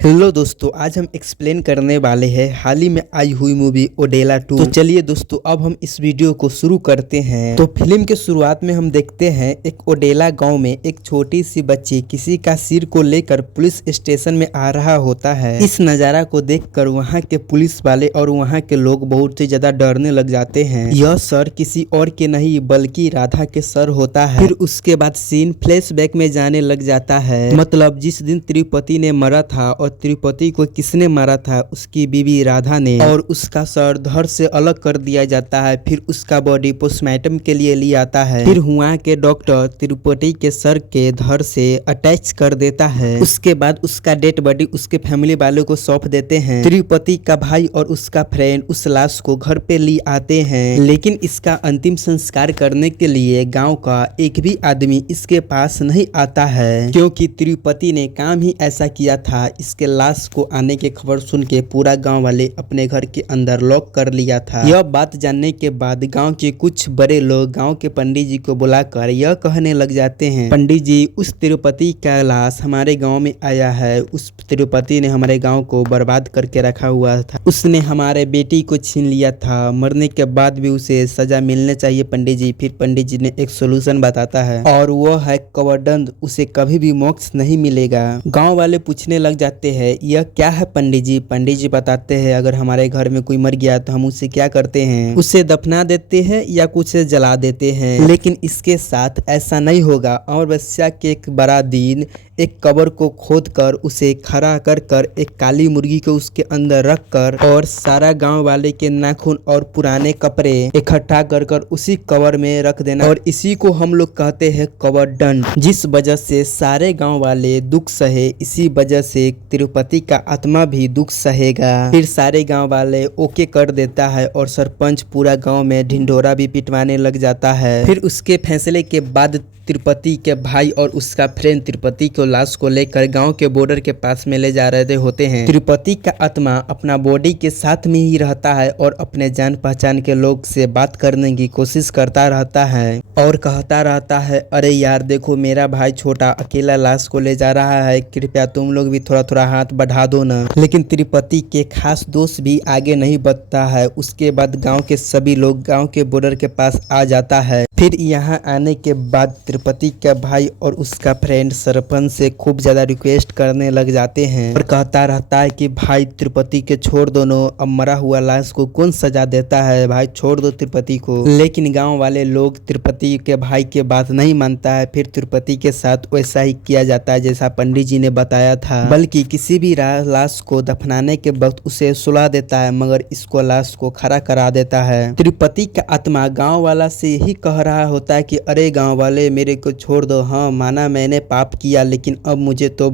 Hello दोस्तों, आज हम एक्सप्लेन करने वाले हैं हाल ही में आई हुई मूवी ओडेला 2। तो चलिए दोस्तों, अब हम इस वीडियो को शुरू करते हैं। तो फिल्म के शुरुआत में हम देखते हैं एक ओडेला गांव में एक छोटी सी बच्ची किसी का सिर को लेकर पुलिस स्टेशन में आ रहा होता है। इस नज़ारा को देखकर वहां के पुलिस वाले और वहां के लोग बहुत ही ज्यादा डरने लग जाते हैं। यह सर किसी और के नहीं बल्कि राधा के सर होता है। फिर उसके बाद सीन फ्लैशबैक में जाने लग जाता है। मतलब जिस दिन तिरुपति ने मरा था और तिरुपति को किसने मारा था, उसकी बीवी राधा ने, और उसका सर धड़ से अलग कर दिया जाता है। फिर उसका बॉडी पोस्टमार्टम के लिए ले आता है। फिर वहाँ के डॉक्टर तिरुपति के सर के धड़ से अटैच कर देता है। उसके बाद उसका डेड बॉडी उसके फैमिली वालों को सौंप देते हैं। तिरुपति का भाई और उसका फ्रेंड उस लाश को घर पे ले आते हैं, लेकिन इसका अंतिम संस्कार करने के लिए गाँव का एक भी आदमी इसके पास नहीं आता है, क्योंकि तिरुपति ने काम ही ऐसा किया था। इसके लाश को आने की खबर सुन के पूरा गांव वाले अपने घर के अंदर लॉक कर लिया था। यह बात जानने के बाद गांव के कुछ बड़े लोग गांव के पंडित जी को बुलाकर यह कहने लग जाते हैं, पंडित जी, उस तिरुपति का लाश हमारे गांव में आया है। उस तिरुपति ने हमारे गांव को बर्बाद करके रखा हुआ था। उसने हमारे बेटी को छीन लिया था। मरने के बाद भी उसे सजा मिलने चाहिए पंडित जी। फिर पंडित जी ने एक सोल्यूशन बताता है, और वो है कवरदंड। उसे कभी भी मोक्ष नहीं मिलेगा। गाँव वाले पूछने लग जाते हैं, यह क्या है पंडित जी? पंडित जी बताते हैं, अगर हमारे घर में कोई मर गया तो हम उसे क्या करते हैं? उसे दफना देते हैं या कुछ जला देते हैं। लेकिन इसके साथ ऐसा नहीं होगा। अमावस्या के एक बड़ा दिन एक कब्र को खोदकर उसे खड़ा कर कर एक काली मुर्गी को उसके अंदर रखकर और सारा गांव वाले के नाखून और पुराने कपड़े इकट्ठा कर कर उसी कब्र में रख देना, और इसी को हम लोग कहते हैं कवरदंड। जिस वजह से सारे गांव वाले दुख सहे, इसी वजह से तिरुपति का आत्मा भी दुख सहेगा। फिर सारे गांव वाले ओके कर देता है और सरपंच पूरा गांव में ढिंढोरा भी पिटवाने लग जाता है। फिर उसके फैसले के बाद तिरुपति के भाई और उसका फ्रेंड तिरुपति को लाश को लेकर गांव के बॉर्डर के पास में ले जा रहे होते हैं। तिरुपति का आत्मा अपना बॉडी के साथ में ही रहता है और अपने जान पहचान के लोग से बात करने की कोशिश करता रहता है और कहता रहता है, अरे यार देखो, मेरा भाई छोटा अकेला लाश को ले जा रहा है, कृपया तुम लोग भी थोड़ा थोड़ा हाथ बढ़ा दो ना। लेकिन तिरुपति के खास दोस्त भी आगे नहीं बढ़ता है। उसके बाद गाँव के सभी लोग गाँव के बॉर्डर के पास आ जाता है। फिर यहाँ आने के बाद तिरुपति का भाई और उसका फ्रेंड सरपंच से खूब ज्यादा रिक्वेस्ट करने लग जाते हैं और कहता रहता है कि भाई तिरुपति के छोड़ दो नो, अब मरा हुआ लाश को कौन सजा देता है, भाई छोड़ दो तिरुपति को। लेकिन गांव वाले लोग तिरुपति के भाई के बात नहीं मानता है। फिर तिरुपति के साथ वैसा ही किया जाता है जैसा पंडित जी ने बताया था, बल्कि किसी भी लाश को दफनाने के वक्त उसे सुला देता है, मगर इसको लाश को खड़ा करा देता है। तिरुपति का आत्मा गाँव वाला से ही कह रहा होता है कि अरे गाँव वाले, मेरे को छोड़ दो। हाँ, माना मैंने पाप किया, लेकिन अब मुझे तो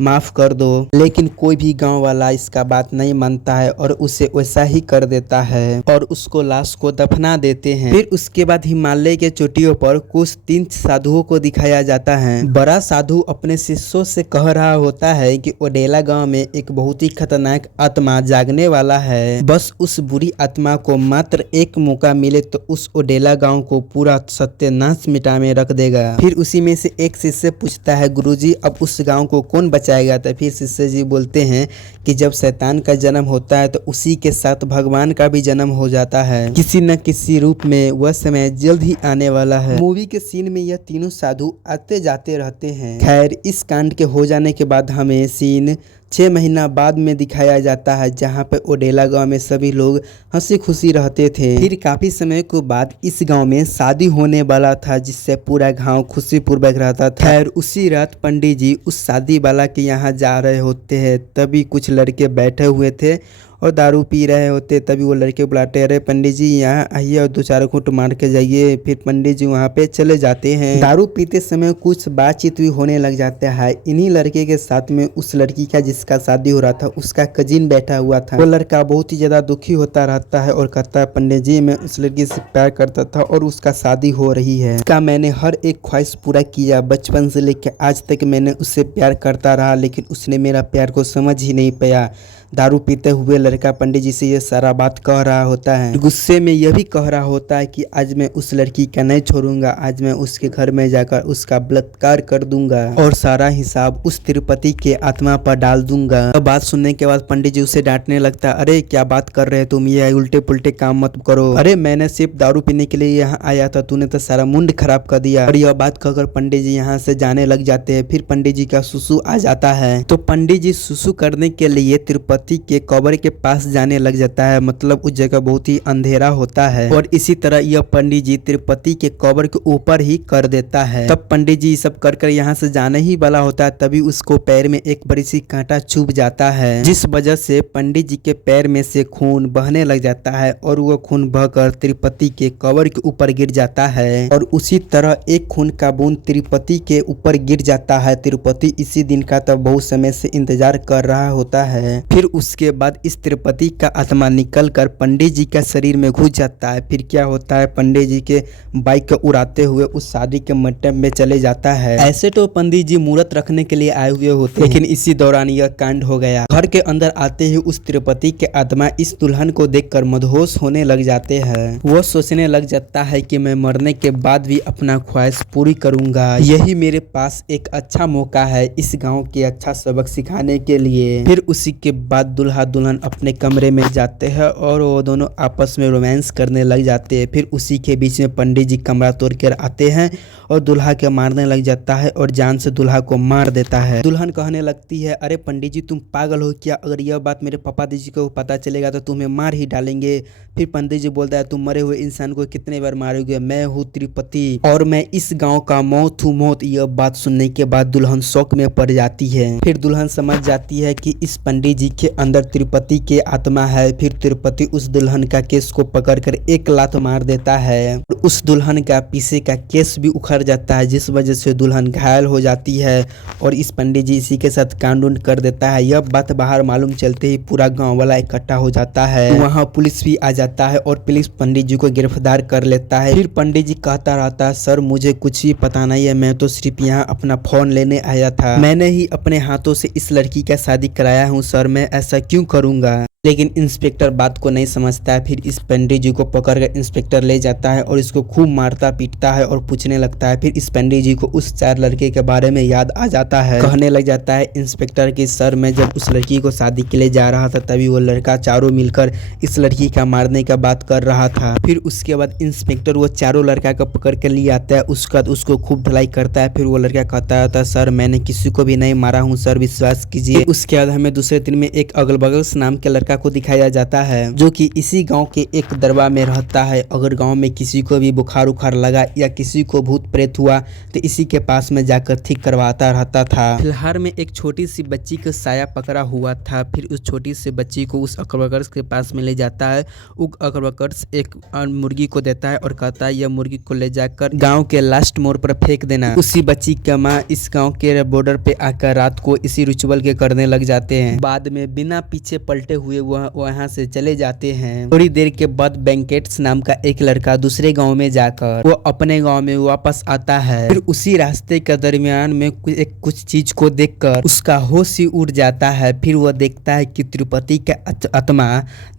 माफ कर दो। लेकिन कोई भी गांव वाला इसका बात नहीं मानता है और उसे वैसा ही कर देता है और उसको लाश को दफना देते हैं। फिर उसके बाद हिमालय के चोटियों पर कुछ 3 साधुओं को दिखाया जाता है। बड़ा साधु अपने शिष्यों से कह रहा होता है कि ओडेला गांव में एक बहुत ही खतरनाक आत्मा जागने वाला है। बस उस बुरी आत्मा को मात्र एक मौका मिले तो उस ओडेला गांव को पूरा सत्यानाश मिटा में रख देगा। फिर उसी में से एक शिष्य पूछता है, गुरुजी अब उस गांव को कौन बचाएगा? तो फिर शिष्य जी बोलते हैं कि जब शैतान का जन्म होता है तो उसी के साथ भगवान का भी जन्म हो जाता है, किसी न किसी रूप में। वह समय जल्द ही आने वाला है। मूवी के सीन में यह तीनों साधु आते जाते रहते हैं। खैर, इस कांड के हो जाने के बाद हमें सीन 6 महीना बाद में दिखाया जाता है, जहाँ पे ओडेला गांव में सभी लोग हंसी खुशी रहते थे। फिर काफी समय के बाद इस गांव में शादी होने वाला था, जिससे पूरा गांव खुशी पूर्वक रहता था। खैर, उसी रात पंडित जी उस शादी वाला के यहाँ जा रहे होते हैं, तभी कुछ लड़के बैठे हुए थे और दारू पी रहे होते। तभी वो लड़के बुलाते, अरे पंडित जी यहाँ आइए और 2-4 घूंट मार के जाइए। फिर पंडित जी वहाँ पे चले जाते हैं। दारू पीते समय कुछ बातचीत भी होने लग जाता है। इन्हीं लड़के के साथ में उस लड़की का जिसका शादी हो रहा था उसका कजिन बैठा हुआ था। वो लड़का बहुत ही ज्यादा दुखी होता रहता है और कहता है, पंडित जी मैं उस लड़की से प्यार करता था और उसका शादी हो रही है। उसका मैंने हर एक ख्वाहिश पूरा किया, बचपन से लेकर आज तक मैंने उससे प्यार करता रहा, लेकिन उसने मेरा प्यार को समझ ही नहीं पाया। दारू पीते हुए लड़का पंडित जी से ये सारा बात कह रहा होता है। गुस्से में यह भी कह रहा होता है कि आज मैं उस लड़की का नहीं छोड़ूंगा, आज मैं उसके घर में जाकर उसका बलात्कार कर दूंगा और सारा हिसाब उस तिरुपति के आत्मा पर डाल दूंगा। बात सुनने के बाद पंडित जी उसे डांटने लगता है, अरे क्या बात कर रहे हो तुम, ये उल्टे पुल्टे काम मत करो। अरे मैंने सिर्फ दारू पीने के लिए यहाँ आया था, तूने तो सारा मुंड खराब कर दिया। और यह बात कहकर पंडित जी यहाँ से जाने लग जाते हैं। फिर पंडित जी का सुसु आ जाता है तो पंडित जी सुसु करने के लिए तिरुपति के कब्र के पास जाने लग जाता है। मतलब उस जगह बहुत ही अंधेरा होता है और इसी तरह यह पंडित जी तिरुपति के कब्र के ऊपर ही कर देता है। तब पंडित जी सब कर यहाँ से जाने ही वाला होता है, तभी उसको पैर में एक बड़ी सी कांटा चुभ जाता है, जिस वजह से पंडित जी के पैर में से खून बहने लग जाता है और वह खून बहकर तिरुपति के कब्र के ऊपर गिर जाता है। और उसी तरह एक खून का बूंद तिरुपति के ऊपर गिर जाता है। तिरुपति इसी दिन का तब बहुत समय से इंतजार कर रहा होता है। फिर उसके बाद इस तिरुपति का आत्मा निकल कर पंडित जी का शरीर में घुस जाता है। फिर क्या होता है, पंडित जी के बाइक को उड़ाते हुए उस शादी के मंडप में चले जाता है। ऐसे तो पंडित जी मुहूर्त रखने के लिए आए हुए होते, लेकिन इसी दौरान यह कांड हो गया। घर के अंदर आते ही उस तिरुपति के आत्मा इस दुल्हन को देखकर मदहोश होने लग जाते हैं। वो सोचने लग जाता है कि मैं मरने के बाद भी अपना ख्वाहिश पूरी करूंगा, यही मेरे पास एक अच्छा मौका है इस गांव के अच्छा सबक सिखाने के लिए। फिर उसी के बाद दुल्हा दुल्हन अपने कमरे में जाते हैं और वो दोनों आपस में रोमांस करने लग जाते हैं। फिर उसी के बीच में पंडित जी कमरा तोड़ कर आते हैं और दुल्हा के मारने लग जाता है और जान से दुल्हा को मार देता है। दुल्हन कहने लगती है, अरे पंडित जी तुम पागल हो क्या, अगर यह बात मेरे पापा जी को पता चलेगा तो तुम्हें मार ही डालेंगे। फिर पंडित जी बोलता है, तुम मरे हुए इंसान को कितने बार मारोगे, मैं हूँ तिरुपति और मैं इस गांव का मौत हूँ मौत। यह बात सुनने के बाद दुल्हन शौक में पड़ जाती है। फिर दुल्हन समझ जाती है कि इस पंडित जी के अंदर तिरुपति के आत्मा है। फिर तिरुपति उस दुल्हन का केस को पकड़कर एक लात मार देता है। उस दुल्हन का पीछे का केस भी उखड़ जाता है, जिस वजह से दुल्हन घायल हो जाती है और इस पंडित जी इसी के साथ कांड कर देता है। यह बात बाहर मालूम चलते ही पूरा गांव वाला इकट्ठा हो जाता है। वहाँ पुलिस भी आ जाता है और पुलिस पंडित जी को गिरफ्तार कर लेता है। फिर पंडित जी कहता रहता है, सर मुझे कुछ भी पता नहीं है, मैं तो सिर्फ यहाँ अपना फोन लेने आया था, मैंने ही अपने हाथों से इस लड़की का शादी कराया हूँ सर, मैं ऐसा क्यों करूँगा। लेकिन इंस्पेक्टर बात को नहीं समझता है। फिर इस पंडित जी को पकड़कर इंस्पेक्टर ले जाता है और इसको खूब मारता पीटता है और पूछने लगता है। फिर इस पंडित जी को उस 4 लड़के के बारे में याद आ जाता है। कहने लग जाता है इंस्पेक्टर कि सर मैं जब उस लड़की को शादी के लिए जा रहा था तभी वो लड़का चारों मिलकर इस लड़की का मारने का बात कर रहा था। फिर उसके बाद इंस्पेक्टर वो चारों लड़का को पकड़ कर ले आता है, उसका उसको खूब ढलाई करता है। फिर वो लड़का कहता था, सर मैंने किसी को भी नहीं मारा हूँ सर, विश्वास कीजिए। उसके बाद हमें दूसरे दिन में एक अगल बगल नाम के लड़का को दिखाया जाता है जो कि इसी गांव के एक दरबार में रहता है। अगर गांव में किसी को भी बुखार उखार लगा या किसी को भूत प्रेत हुआ तो इसी के पास में जाकर ठीक करवाता रहता था। फिलहाल में एक छोटी सी बच्ची का साया पकड़ा हुआ था। फिर उस छोटी सी बच्ची को उस अकबरकर्स के पास में ले जाता है। अकबरकर्स एक मुर्गी को देता है और कहता है यह मुर्गी को ले जाकर गाँव के लास्ट मोड़ पर फेंक देना। उसी बच्ची का माँ इस गाँव के बॉर्डर पे आकर रात को इसी रिचुअल के करने लग जाते हैं। बाद में बिना पीछे पलटे हुए वहाँ से चले जाते हैं। थोड़ी देर के बाद बैंकेट्स नाम का एक लड़का दूसरे गांव में जाकर वो अपने गांव में वापस आता है। फिर उसी रास्ते के दरमियान में कुछ चीज को देखकर उसका होश ही उड़ जाता है। फिर वह देखता है कि तिरुपति का आत्मा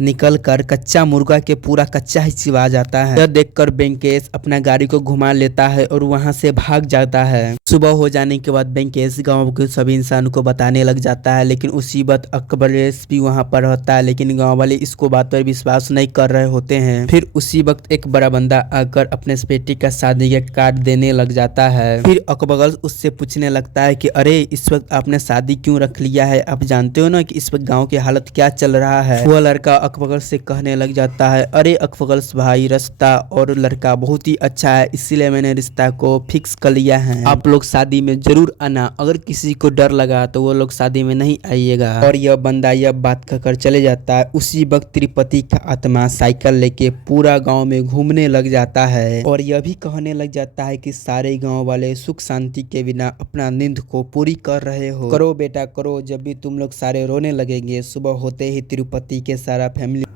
निकल कर कच्चा मुर्गा के पूरा कच्चा ही चिवा जाता है। यह देखकर बैंकेश अपना गाड़ी को घुमा लेता है और वहाँ से भाग जाता है। सुबह हो जाने के बाद बैंकेश गाँव के सभी इंसानों को बताने लग जाता है, लेकिन उसी वक्त अकबरेश भी वहाँ पर रहता है, लेकिन गांव वाले इसको बात पर विश्वास नहीं कर रहे होते हैं। फिर उसी वक्त एक बड़ा बंदा आकर अपने बेटी का शादी का कार्ड देने लग जाता है। फिर अकबर उससे पूछने लगता है कि अरे इस वक्त आपने शादी क्यों रख लिया है, आप जानते हो ना कि इस वक्त गांव की हालत क्या चल रहा है। वह लड़का अकबर से कहने लग जाता है, अरे अकबर भाई रिश्ता और लड़का बहुत ही अच्छा है, इसीलिए मैंने रिश्ता को फिक्स कर लिया है, आप लोग शादी में जरूर आना, अगर किसी को डर लगा तो वो लोग शादी में नहीं आइएगा। और यह बंदा यह बात कहकर चले चले जाता है। उसी वक्त तिरुपति का आत्मा साइकिल लेके पूरा गांव में घूमने लग जाता है और यह भी कहने लग जाता है कि सारे गांव वाले सुख शांति के बिना अपना नींद को पूरी कर रहे हो। करो बेटा करो, जब भी तुम लोग सारे रोने लगेंगे। सुबह होते ही तिरुपति के सारा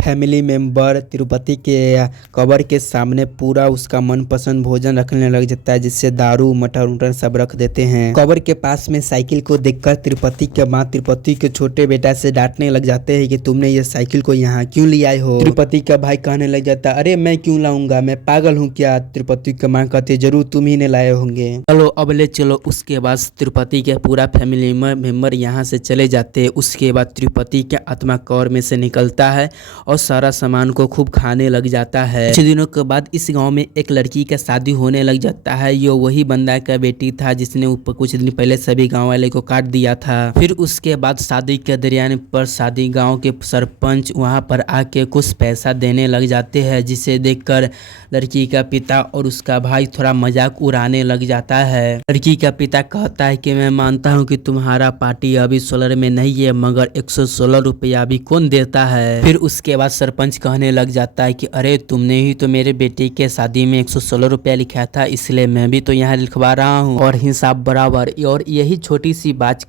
फैमिली मेंबर तिरुपति के कब्र के सामने पूरा उसका मनपसंद भोजन रखने लग जाता है, जिससे दारू मटर उटर सब रख देते हैं। कब्र के पास में साइकिल को देखकर तिरुपति के माँ तिरुपति के छोटे बेटा से डांटने लग जाते हैं कि तुमने ये साइकिल को यहाँ क्यों ले आए हो। तिरुपति का भाई कहने लग जाता है, अरे मैं क्यों लाऊंगा, मैं पागल हूँ क्या। तिरुपति की माँ कहती है, जरूर तुम ही ने लाए होंगे, चलो अब ले चलो। उसके बाद तिरुपति के पूरा फैमिली मेंबर यहाँ से चले जाते हैं। उसके बाद तिरुपति का आत्मा कब्र में से निकलता है और सारा सामान को खूब खाने लग जाता है। कुछ दिनों के बाद इस गांव में एक लड़की का शादी होने लग जाता है। ये वही बंदा का बेटी था जिसने ऊपर कुछ दिन पहले सभी गांव वाले को काट दिया था। फिर उसके बाद शादी के दरमियान पर शादी गांव के सरपंच वहां पर आके कुछ पैसा देने लग जाते हैं, जिसे देखकर लड़की का पिता और उसका भाई थोड़ा मजाक उड़ाने लग जाता है। लड़की का पिता कहता है कि मैं मानता हूँ कि तुम्हारा पार्टी अभी 16 में नहीं है, मगर 116 रुपया अभी कौन देता है। फिर उसके बाद सरपंच कहने लग जाता है कि अरे तुमने ही तो मेरे बेटी के शादी में 116 रुपया लिखा था, इसलिए मैं भी तो यहाँ लिखवा रहा हूँ और हिसाब बराबर। और यही छोटी सी बात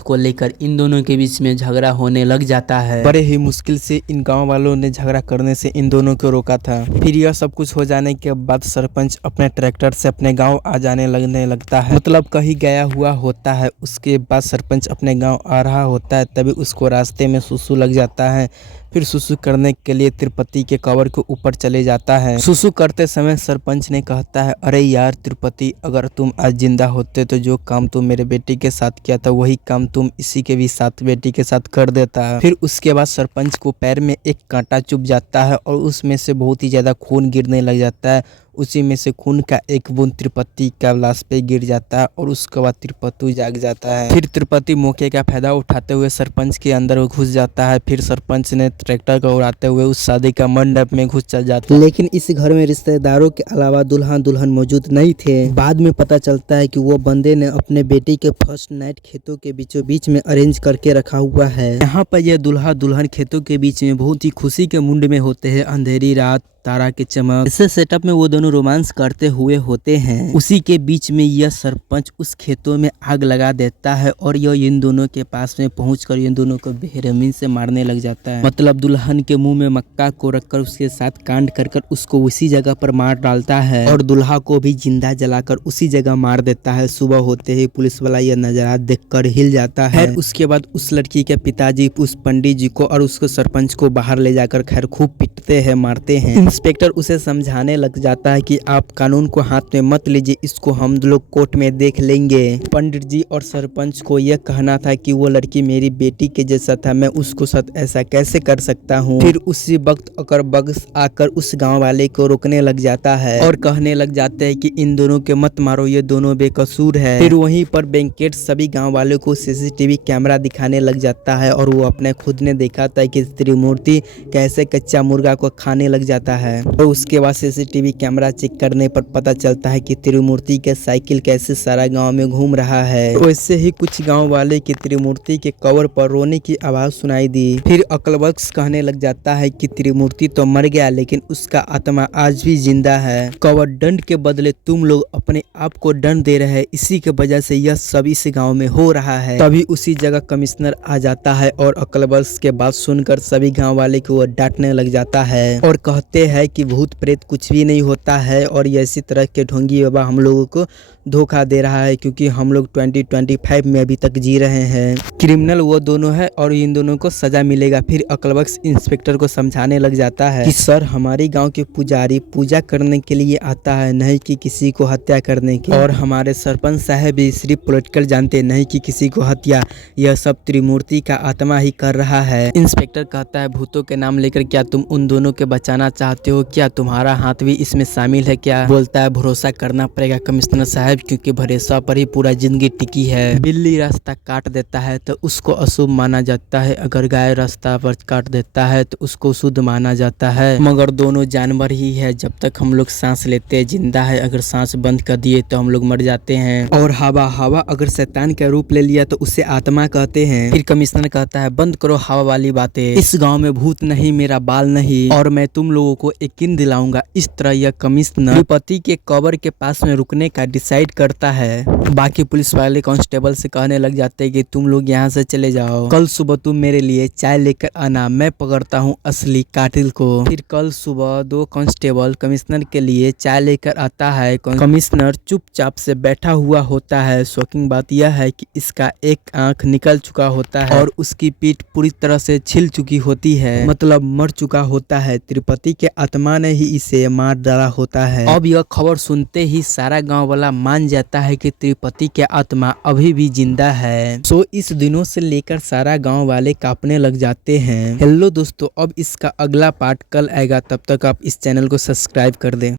को लेकर इन दोनों के बीच में झगड़ा होने लग जाता है। बड़े ही मुश्किल से इन गाँव वालों ने झगड़ा करने से इन दोनों को रोका था। फिर यह सब कुछ हो जाने के बाद सरपंच अपने ट्रैक्टर से अपने गाँव आ जाने लगता है, मतलब कहीं गया हुआ होता है। उसके बाद सरपंच अपने गाँव आ रहा होता है, तभी उसको रास्ते में सुसु लग जाता है। फिर सुसु करने के लिए तिरुपति के कब्र के ऊपर चले जाता है। सुसु करते समय सरपंच ने कहता है, अरे यार तिरुपति, अगर तुम आज जिंदा होते तो जो काम तुम मेरे बेटी के साथ किया था वही काम तुम इसी के भी साथ बेटी के साथ कर देता है। फिर उसके बाद सरपंच को पैर में एक कांटा चुभ जाता है और उसमें से बहुत ही ज्यादा खून गिरने लग जाता है। उसी में से खून का एक बूंद तिरुपति का लाश पे गिर जाता है और उसके बाद तिरुपति जाग जाता है। फिर तिरुपति मौके का फायदा उठाते हुए सरपंच के अंदर घुस जाता है। फिर सरपंच ने ट्रैक्टर को उड़ाते हुए उस शादी का मंडप में घुस चल जाता है। लेकिन इस घर में रिश्तेदारों के अलावा दूल्हा दुल्हन मौजूद नहीं थे। बाद में पता चलता है कि वो बंदे ने अपने बेटी के फर्स्ट नाइट खेतों के बीचों बीच में अरेंज करके रखा हुआ है। यहाँ पर यह दूल्हा दुल्हन खेतों के बीच में बहुत ही खुशी के मूड में होते हैं। अंधेरी रात, तारा के चमक, इस सेटअप में वो दोनों रोमांस करते हुए होते हैं। उसी के बीच में यह सरपंच उस खेतों में आग लगा देता है और यह इन दोनों के पास में पहुंचकर इन दोनों को बेरहमी से मारने लग जाता है। मतलब दुल्हन के मुंह में मक्का को रखकर उसके साथ कांड कर उसको उसी जगह पर मार डालता है और दुल्हा को भी जिंदा जलाकर उसी जगह मार देता है। सुबह होते ही पुलिस वाला यह नजारा देखकर हिल जाता है। उसके बाद उस लड़की के पिताजी उस पंडित जी को और उसको सरपंच को बाहर ले जाकर खैर खूब पीटते हैं, मारते हैं। इंस्पेक्टर उसे समझाने लग जाता है कि आप कानून को हाथ में मत लीजिए, इसको हम लोग कोर्ट में देख लेंगे। पंडित जी और सरपंच को यह कहना था कि वो लड़की मेरी बेटी के जैसा था, मैं उसको साथ ऐसा कैसे कर सकता हूँ। फिर उसी वक्त अकर बग्स आकर उस गांव वाले को रोकने लग जाता है और कहने लग जाते हैं कि इन दोनों के मत मारो, ये दोनों बेकसूर है। फिर वहीं पर वेंकट सभी गाँव वालों को सीसीटीवी कैमरा दिखाने लग जाता है और वो अपने खुद ने देखा था कि त्रिमूर्ति कैसे कच्चा मुर्गा को खाने लग जाता है। और उसके बाद सीसीटीवी कैमरा चेक करने पर पता चलता है कि त्रिमूर्ति के साइकिल कैसे सारा गांव में घूम रहा है। वैसे ही कुछ गांव वाले की त्रिमूर्ति के कब्र पर रोने की आवाज सुनाई दी। फिर अकलबख्श कहने लग जाता है कि त्रिमूर्ति तो मर गया लेकिन उसका आत्मा आज भी जिंदा है। कब्र दंड के बदले तुम लोग अपने आप को दंड दे रहे हैं, इसी के वजह से यह सब इस गाँव में हो रहा है। तभी उसी जगह कमिश्नर आ जाता है और अकलबख्श के बात सुनकर सभी गाँव वाले को डांटने लग जाता है और कहते हैं कि भूत प्रेत कुछ भी नहीं होता है और ऐसी तरह के ढोंगी बाबा हम लोगों को धोखा दे रहा है, क्योंकि हम लोग 2025 में अभी तक जी रहे हैं। क्रिमिनल वो दोनों है और इन दोनों को सजा मिलेगा। फिर अकलबख्श इंस्पेक्टर को समझाने लग जाता है कि सर हमारे गांव के पुजारी पूजा करने के लिए आता है, नहीं कि किसी को हत्या करने की, और हमारे सरपंच साहब भी सिर्फ पॉलिटिकल जानते, नहीं कि किसी को हत्या। यह सब त्रिमूर्ति का आत्मा ही कर रहा है। इंस्पेक्टर कहता है भूतों के नाम लेकर क्या तुम उन दोनों के बचाना चाहते हो, क्या तुम्हारा हाथ भी इसमें शामिल है क्या? बोलता है भरोसा करना पड़ेगा कमिश्नर साहब, है, क्योंकि भरोसा पर ही पूरा जिंदगी टिकी है। बिल्ली रास्ता काट देता है तो उसको अशुभ माना जाता है, अगर गाय रास्ता पर काट देता है तो उसको शुद्ध माना जाता है। मगर दोनों जानवर ही है, जब तक हम लोग सांस लेते हैं जिंदा है, अगर सांस बंद कर दिए तो हम लोग मर जाते हैं। और हवा अगर शैतान का रूप ले लिया तो उसे आत्मा कहते हैं। फिर कमिश्नर कहता है बंद करो हवा वाली बातें, इस गाँव में भूत नहीं, मेरा बाल नहीं, और मैं तुम लोगों को यकीन दिलाऊंगा। इस तरह यह कमिश्नर तिरुपति के कब्र के पास में रुकने का डिसाइड करता है। बाकी पुलिस वाले कांस्टेबल से कहने लग जाते हैं कि तुम लोग यहाँ से चले जाओ, कल सुबह तुम मेरे लिए चाय लेकर आना, मैं पकड़ता हूँ असली कातिल को। फिर कल सुबह 2 कांस्टेबल कमिश्नर के लिए चाय लेकर आता है। कमिश्नर चुपचाप से बैठा हुआ होता है। शॉकिंग बात यह है कि इसका एक आंख निकल चुका होता है और उसकी पीठ पूरी तरह से छिल चुकी होती है, मतलब मर चुका होता है। तिरुपति के आत्मा ने ही इसे मार डाला होता है। अब यह खबर सुनते ही सारा गांव वाला मान जाता है कि तिरुपति के आत्मा अभी भी जिंदा है। सो इस दिनों से लेकर सारा गांव वाले कांपने लग जाते हैं। हेलो दोस्तों, अब इसका अगला पार्ट कल आएगा, तब तक आप इस चैनल को सब्सक्राइब कर दें।